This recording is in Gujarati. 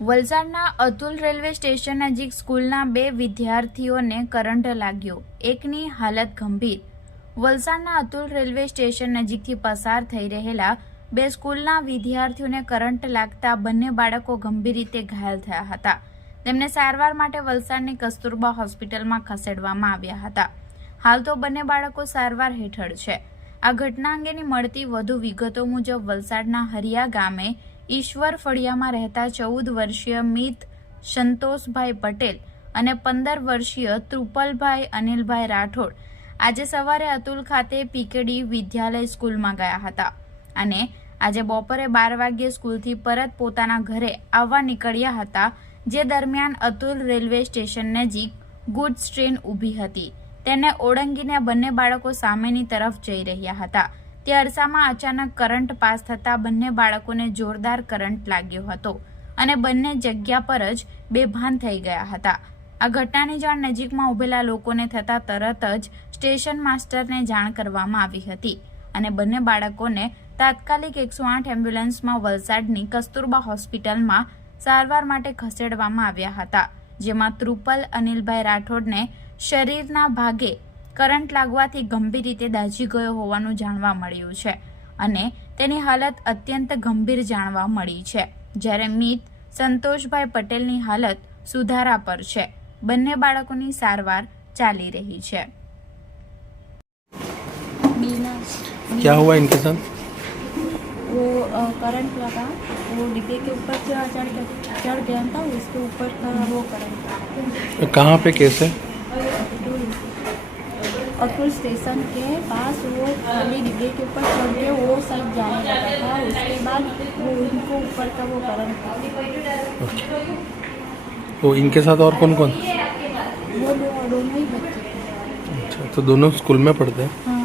વલસાડના અતુલ રેલવે સ્ટેશન નજીક સ્કૂલના 2 વિદ્યાર્થીઓને કરંટ લાગ્યો, એકની હાલત ગંભીર। વલસાડના અતુલ રેલવે સ્ટેશન નજીકથી પસાર થઈ રહેલા 2 સ્કૂલના વિદ્યાર્થીઓને કરંટ લાગતા બંને બાળકો ગંભીર રીતે ઘાયલ થયા હતા। તેમને સારવાર માટે વલસાડની કસ્તુરબા હોસ્પિટલમાં ખસેડવામાં આવ્યા હતા। હાલ તો બંને બાળકો સારવાર હેઠળ છે। આ ઘટના અંગેની મળતી વધુ વિગતો મુજબ વલસાડના હરિયા ગામે ઈશ્વર ફળિયામાં રહેતા 14 વર્ષીય મિત સંતોષભાઈ પટેલ અને 15 વર્ષીય ત્રુપલભાઈ અનિલભાઈ રાઠોડ આજે સવારે અતુલ ખાતે પીકેડી વિદ્યાલય સ્કૂલમાં ગયા હતા અને આજે બપોરે 12 વાગ્યે સ્કૂલથી પરત પોતાના ઘરે આવવા નીકળ્યા હતા। જે દરમિયાન અતુલ રેલવે સ્ટેશન નજીક ગુડ્સ ટ્રેન ઊભી હતી। તેને ઓળંગીને બંને બાળકો સામેની તરફ જઈ રહ્યા હતા। તે અરસામાં અચાનક કરંટ પાસ થતા બંને બાળકોને જોરદાર કરંટ લાગ્યો હતો અને બંને જગ્યા પર જ બેભાન થઈ ગયા હતા। આ ઘટનાની જાણ નજીકમાં ઉભેલા લોકોને થતા તરત જ સ્ટેશન માસ્ટરને જાણ કરવામાં આવી હતી અને બંને બાળકોને તાત્કાલિક 108 એમ્બ્યુલન્સમાં વલસાડની કસ્તુરબા હોસ્પિટલમાં સારવાર માટે ખસેડવામાં આવ્યા હતા। જેમાં ત્રુપલ અનિલભાઈ રાઠોડને શરીરના ભાગે કરંટ લાગવાથી ગંભીર રીતે દાઝી ગયો હોવાનું જાણવા મળ્યું છે અને તેની હાલત અત્યંત ગંભીર જાણવા મળી છે। જ્યારે મિત સંતોષભાઈ પટેલની હાલત સુધારા પર છે। બંને બાળકોની સારવાર ચાલી રહી છે। क्या हुआ इनके साथ? वो करंट लगा, वो डिब्बे के ऊपर चढ़ गया था, उसके ऊपर का वो करंट। कहाँ पे केस है? अतुल स्टेशन के पास वो खाली डिब्बे के ऊपर चढ़ के वो साइड जाने लगा था, उसके बाद वो उनको ऊपर का वो करंट था। तो इनके साथ और कौन कौन? वो दोनों ही बच्चे थे। अच्छा, तो दोनों स्कूल में पढ़ते हैं? हाँ।